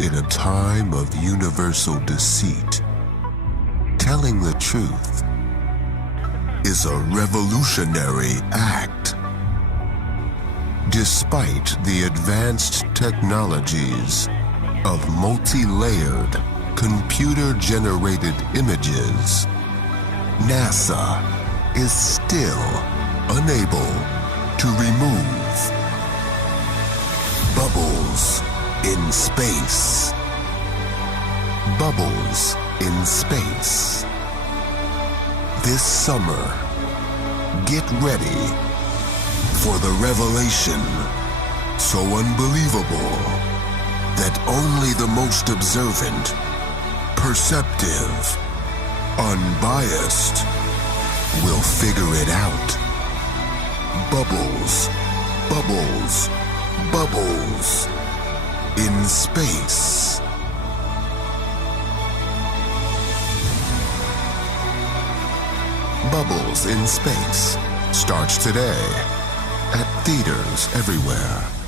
In a time of universal deceit, telling the truth is a revolutionary act. Despite the advanced technologies of multi-layered, computer-generated images, NASA is still unable to remove bubbles in space. Bubbles in space. This summer, get ready for the revelation so unbelievable that only the most observant, perceptive, unbiased will figure it out. Bubbles, bubbles, bubbles in space. Bubbles in Space starts today at theaters everywhere.